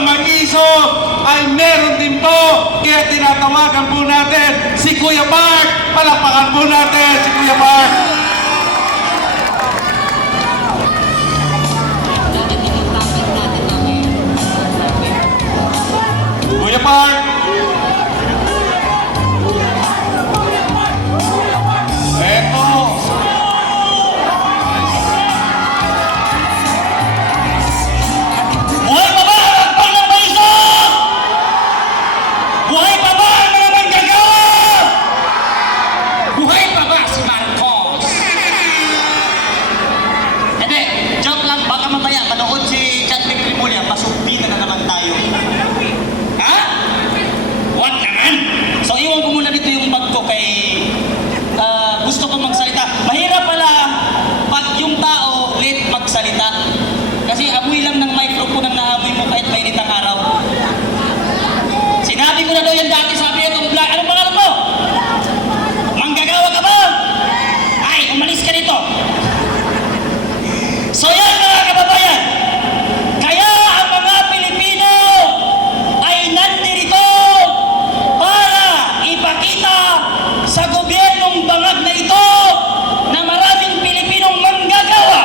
ang mag-isog ay meron din po. Kaya tinatawagan po natin si Kuya Mark. Palakpakan po natin si Kuya Mark. Kuya Mark. Eto. Buhay pa ba ang pangabalisok? Buhay pa ba ang mga manggagawa? Buhay pa ba si Marcos? Hindi, joke lang. Baka mamaya manood si Chad McCrimulya, pasubdi na naman tayo. Ha? Huwag naman. So iwan ko muna dito yung bag ko kay gusto ko magsalita. Mahirap pala pag yung tao late magsalita. Kasi amoy lang ng microphone ang naamoy mo kahit mainit ang araw. Sinabi ko na daw yan dati, sabi itong vlog. Anong pangalan mo? Manggagawa ka ba? Ay, umalis ka dito. So yan mga kababayan. Kaya ang mga Pilipino ay nandirito para ipakita sa gobyernong bangag na ito na maraming Pilipinong manggagawa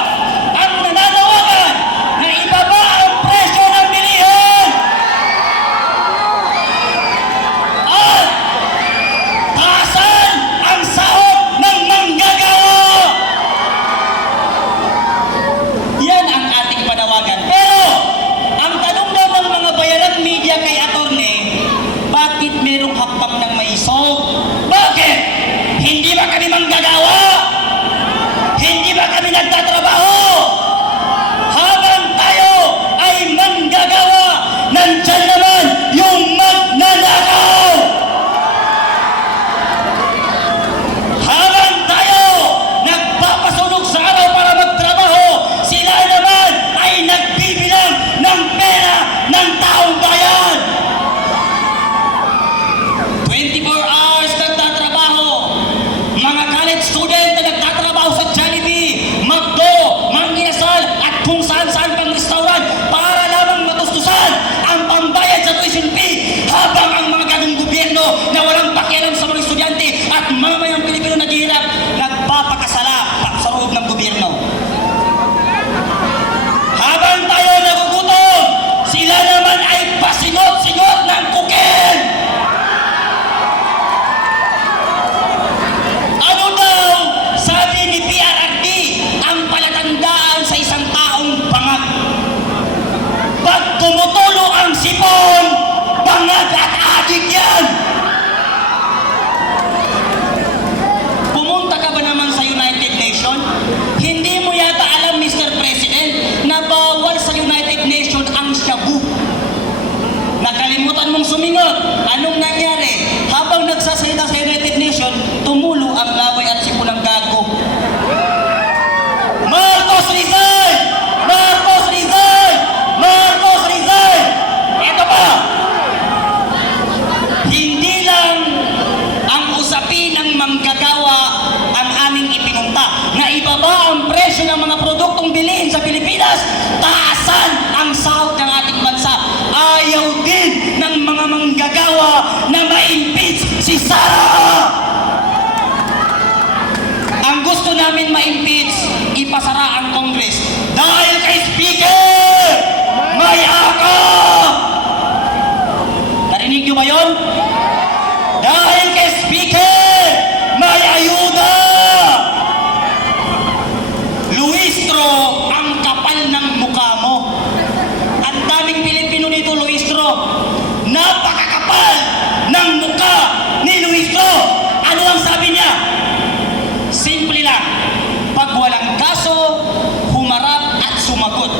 ang nananawagan na ibaba ang presyo ng bilihin at taasan ang sahod ng manggagawa. Yan ang ating panawagan. Pero ang tanong daw ng mga bayaran media kay Attorney, bakit merong hakbang ng maisog? Bakit? Hindi ba kami manggagawa? Hindi ba kami nagtatrabaho? Habang tayo ay manggagawa, nandyan naman yung magnanakaw! Habang tayo nagpapasunog sa araw para magtrabaho, sila naman ay nagbibilang ng pera ng taong bayan! 24 hours nagtatrabaho. Mga college student na nagtatrabaho sa Jollibee, McDo, Mang Inasal at kung saan-saan pang restaurant para lamang matustusan ang pambayad sa tuition fee, habang ang mga gagong gobyerno na walang pakialam sa mga estudyante at mamayang Pilipino na hirap nagpapakasala sa loob ng gobyerno. Habang tayo nagugutom, sila naman ay pasingot-singot ng kukin! Ano daw sabi ni PRRD ang palatandaan sa isang taong bangag? Pag tumutulo ang sipon, bangag at adik yan! Pumunta ka ba naman sa United Nations? Hindi mo yata alam, Mr. President, na bawal sa United Nations ang shabu. Nakalimutan mong sumingot. Anong nangyari? Habang nagsasalita sa United Nations, tumulo ang laway at sipon ng gago. Marcos resign! Marcos resign! Marcos resign! Ito pa! Hindi lang ang usapin ng manggagawa ang aming ipinunta na ibaba ang presyo ng mga produktong bilihin sa Pilipinas, taasan ang sahod ng ating bansa. Ayaw din ng mga manggagawa na ma-impeach si Sara. Ang gusto namin ma-impeach, ipasara ang Congress. Dahil kay Speaker, may akap! Narinig niyo ba yun? Dahil kay Speaker, may ayuda! Luistro, ang kapal ng mukha mo. Ang daming Pilipino nito, Luistro. Napakakapal ng mukha ni Luistro. Ano ang sabi niya? Simple lang. Pag walang kaso, humarap at sumagot.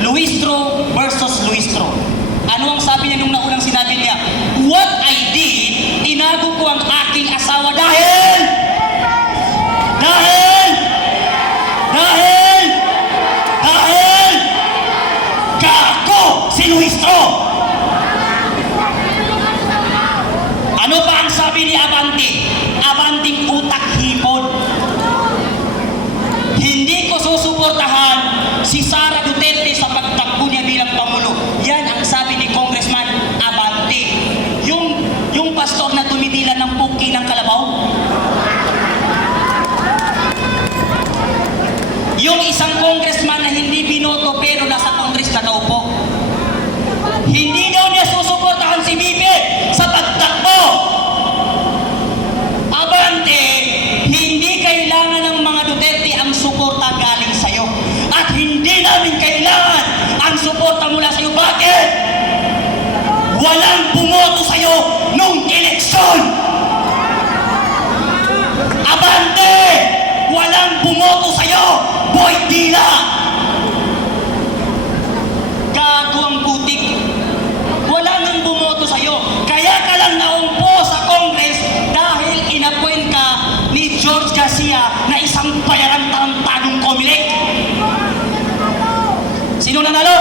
Luistro versus Luistro. Ano ang sabi niya nung naunang sinabi niya? What I did, tinago ko ang aking asawa dahil gago si Luistro. Ano pa ang sabi ni Abante? Abanting utak hipon. Hindi ko susuportahan si Sara Duterte sa pagtakbo niya bilang Pangulo. Yan ang sabi ni suporta mula sa'yo. Bakit? Walang bumoto sa'yo nung eleksyon! Abante! Walang bumoto sa'yo! Boy Dila! Gago ang putik! Wala nang bumoto sa'yo. Kaya ka lang naumpo sa Congress dahil inappoint ka ni George Garcia na isang bayarang tarantadong Comelec. Sino nanalo?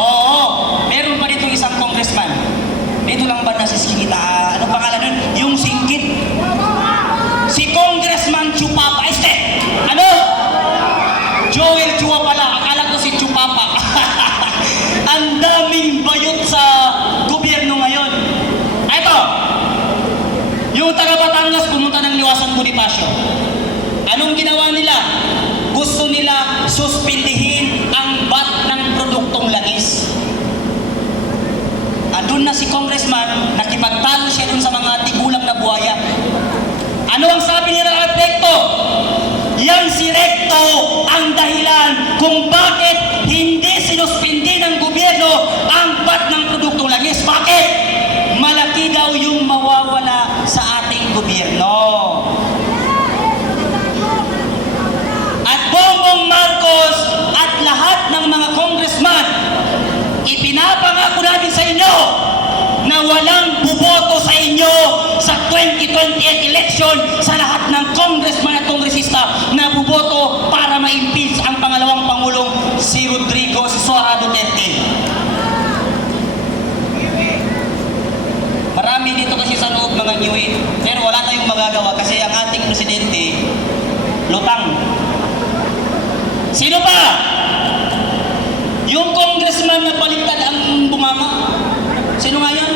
Oo, meron pa dito isang congressman. Dito lang ba nasisikita? Ano pangalan nun? Yung singkit. Si Congressman Chupapa. Ano? Joel Chua pala. Akala ko si Chupapa. Ang daming bayot sa gobyerno ngayon. Ito. Yung taga Batangas pumunta ng Liwasan Bonifacio. Anong ginawa nila? Gusto nila suspindihin ang VAT ng produktong langis. Andun na si Congressman, nakipagtalo siya dun sa mga tigulang na buhaya. Ano ang sabi ni Recto? Yang si Recto ang dahilan kung bakit hindi sinuspindi ng gobyerno ang VAT ng produktong langis. Bakit? Malaki daw yung mawawala sa ating gobyerno. At Bongbong Marcos at lahat ng mga congressman, ipinapangako namin sa inyo na walang buboto sa inyo sa 2028 election sa lahat ng congressman at kongresista na buboto para ma-impeach ang pangalawang Pangulong si Rodrigo Sora Duterte. Marami dito kasi sa loob mga newin, pero wala tayong magagawa kasi ang ating presidente, lutang. Sino pa? Yung congressman na baliktad ang bunganga. Sino nga yan?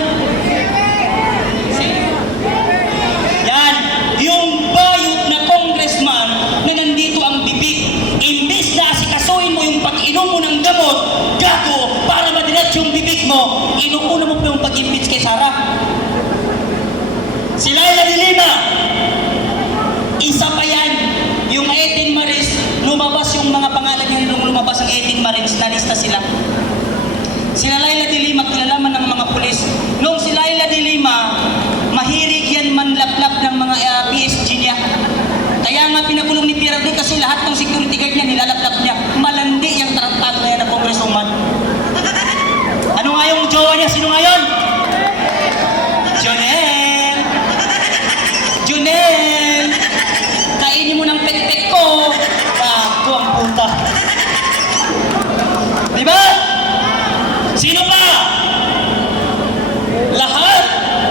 Yan. Yung bayot na congressman na nandito ang bibig. Imbis na asikasuhin mo yung pag-inom mo ng gamot, gago, para madilat yung bibig mo, inuuna mo pa yung pag-impeach kay Sara. Si Laila de Lima. Isa pa yan. Yung 18 Maris, lumabas yung mga pangalan niya nung lumabas ang 18 Marines, nalista sila. Sila Laila de Lima, kilalaman ng mga pulis. Nung si Laila de Lima, mahilig yan manlaplap ng mga PSG niya. Kaya nga pinakulong ni Pierre kasi lahat ng security guard niya nilalaplap niya. Malandi yung tarantado na yan na congresswoman. Ano nga yung jowa niya? Sino nga yun? Jonel! Jonel! Kainin mo ng pekpek ko. Ako ang puta. Diba? Sino pa? Lahat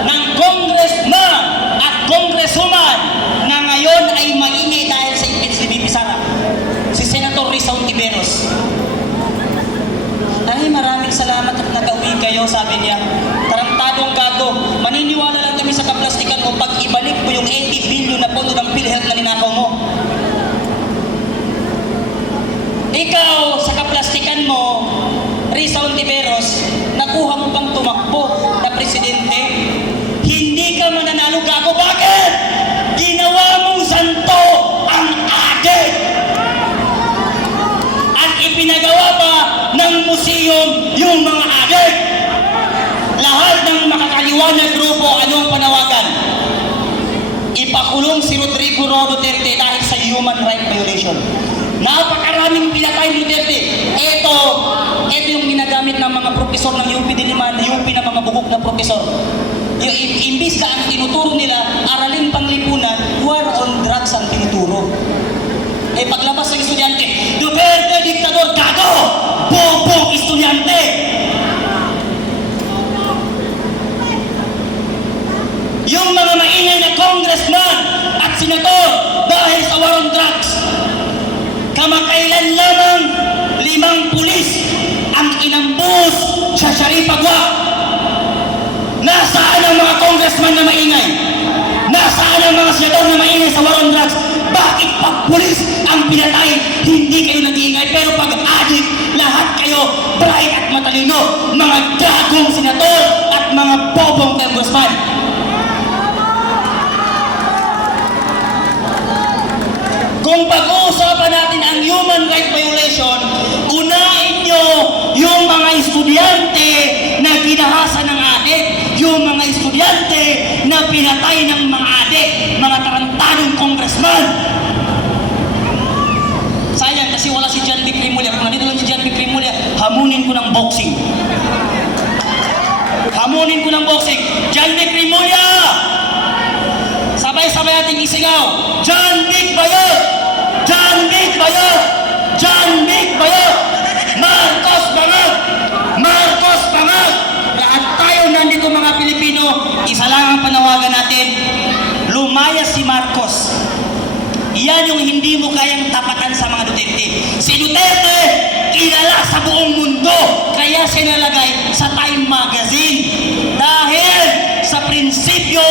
ng congressman at congresswoman na ngayon ay maingay dahil sa impeach ni BP Sara. Si Senator Risa Ontiveros. Ay, maraming salamat at nag-uwi kayo, sabi niya. Tarantadong gago. Maniniwala lang kami sa kaplastikan mo pag ibalik mo yung 80 billion na pondo ng PhilHealth na ninakaw mo. Ikaw, sa kaplastikan mo, Risa Ontiveros, nakuha mo pang tumakbo na presidente. Hindi ka mananalo, gago. Bakit? Ginawa mong santo ang adik. At ipinagawa pa ng museum yung mga adik. Lahat ng makakaliwa na grupo, anong panawagan? Ipakulong si Rodrigo Duterte dahil sa human right violation. Napakaraming pinatay ni Duterte. Ito yung ginagamit ng mga profesor ng UP Diliman, UP na mga bugok na profesor. Imbis ka ang tinuturo nila, aralin panglipunan, war on drugs ang tinuturo. Paglabas ng estudyante, Duterte, diktador, gago! Bobong estudyante! Yung mga maingay na congressman at senator dahil sa war on drugs, kamakailan lamang 5 pulis ang inambus sa Sharipagwa. Nasaan ang mga congressman na maingay? Nasaan ang mga senador na maingay sa war on drugs? Bakit pag pulis ang pinatay, hindi kayo nag-iingay? Pero pag adik, lahat kayo bright at matalino. Mga gagong senador at mga bobong congressman. Kung pag-uusapan natin ang human rights violation, unahin nyo yung estudyante na pinatay ng mga adik, mga tarantadong congressman. Sayang kasi wala si John Vic Rimulya. Kung nandito lang si John Vic Rimulya, hamunin ko ng boxing. Hamunin ko ng boxing. John Vic Rimulya! Sabay-sabay nating isigaw. John Vic Bayot! John Vic Bayot! John Vic Bayot! Marcos Bangat! Marcos Bangat! Lahat tayo nandito mga Pilipino, isa lang ang panawagan natin. Lumayas si Marcos. Yan yung hindi mo kayang tapatan sa mga Duterte. Si Duterte, kilala sa buong mundo. Kaya siya nalagay sa Time Magazine. Dahil sa prinsipyo,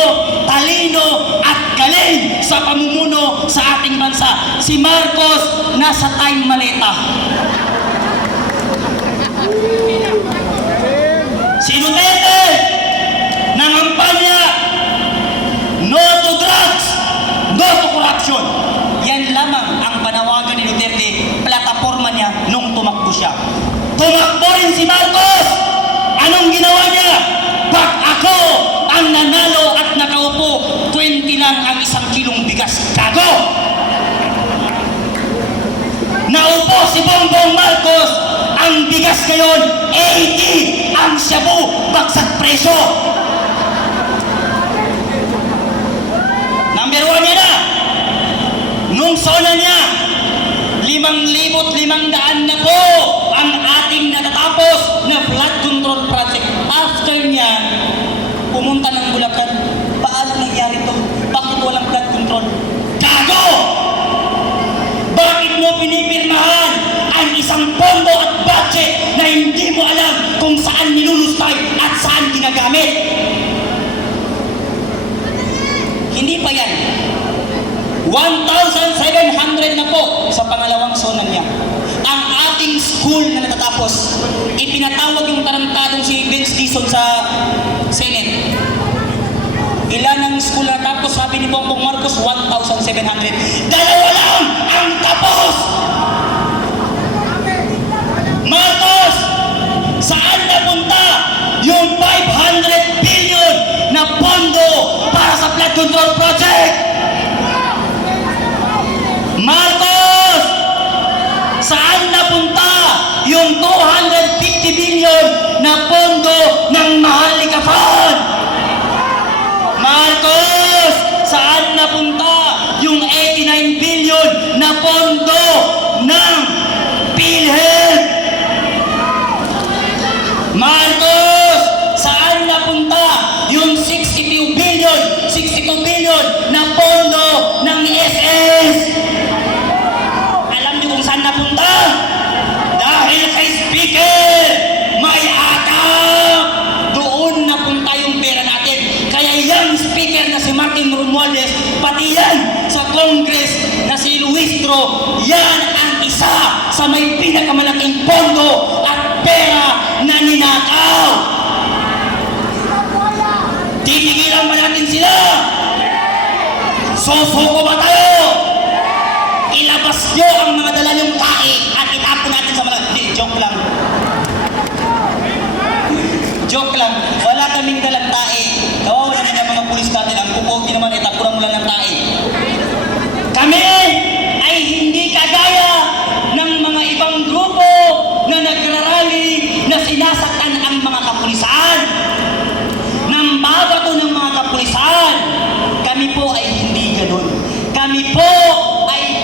talino at galing sa pamumuno sa ating bansa. Si Marcos nasa Time Maleta. Si Duterte, nangampanya, no to drugs, no to corruption. Yan lamang ang panawagan ni Duterte, plataforma niya nung tumakbo siya. Tumakbo rin si Marcos! Anong ginawa niya? Pag ako ang nanalo at nakaupo, 20 lang ang 1 kilong bigas. Gago! Naupo si Bongbong Marcos, ang bigas ngayon, 80 ang shabu, bagsak presyo. Number 1 niya na. Nung sona niya, 5,500 na po ang ating natatapos na flood control project. After niya, pumunta ng Bulacan. Paano nangyari to? Bakit walang flood control? Gago! Bakit mo pinipirmahan ang isang pondo at budget na hindi mo alam kung saan nilulustay at saan ginagamit? Hindi pa yan. 1,700 na po sa pangalawang zona niya. Ang ating school na natatapos, ipinatawag yung tarantadong si Vince Dizon sa Senate. Ilan ang school na natapos? Sabi ni Bongbong Marcos, 1,700. Dalawa lang ang tapos! Marcos, saan napunta yung 500 billion na pondo para sa flood control project? Marcos, saan napunta yung 250 billion na pondo ng Maharlika Fund? Marcos, saan napunta yung 89 billion na pondo ng PhilHealth? Marcos, saan napunta yung 62 billion na pondo ng SS? Saan napunta? Dahil kay Speaker, may atap! Doon napunta yung pera natin. Kaya yung Speaker na si Martin Romualdez, pati yan sa Congress na si Luis Tro, yan ang isa sa may pinakamalaking pondo at pera na ninakaw. Titigilan ba natin sila? Susuko ba tayo? Ilabas nyo ang mga dala nyong tae at itapon natin sa mga... Hindi, joke lang. Joke lang. Wala kaming dalang tae. Kawawa naman yung mga pulis natin. Ang pupogi naman, itapunan mo lang ng tae. Kami ay hindi kagaya ng mga ibang grupo na nagrarally na sinasaktan ang mga kapulisan. Nang babato ng mga kapulisan. Kami po ay hindi ganun. Kami po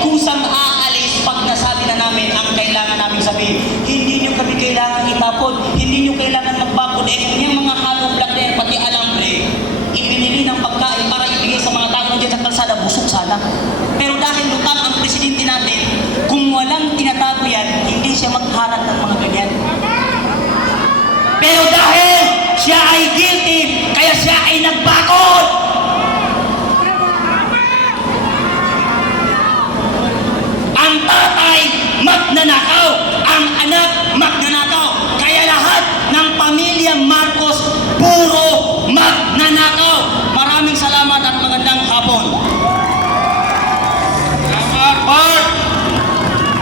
kusang aalis pag nasabi na namin ang kailangan namin sabihin. Hindi nyo kami kailangan itapon, hindi nyo kailangan magbakod. Yung mga hollow block na yan, pati alambre, ibinili ng pagkain para ibigay sa mga tao dyan sa kalsada, busog sana. Pero dahil lutang ang presidente natin, kung walang tinatago yan, hindi siya magharap ng mga ganyan. Pero dahil siya ay guilty, kaya siya ay nagbakod.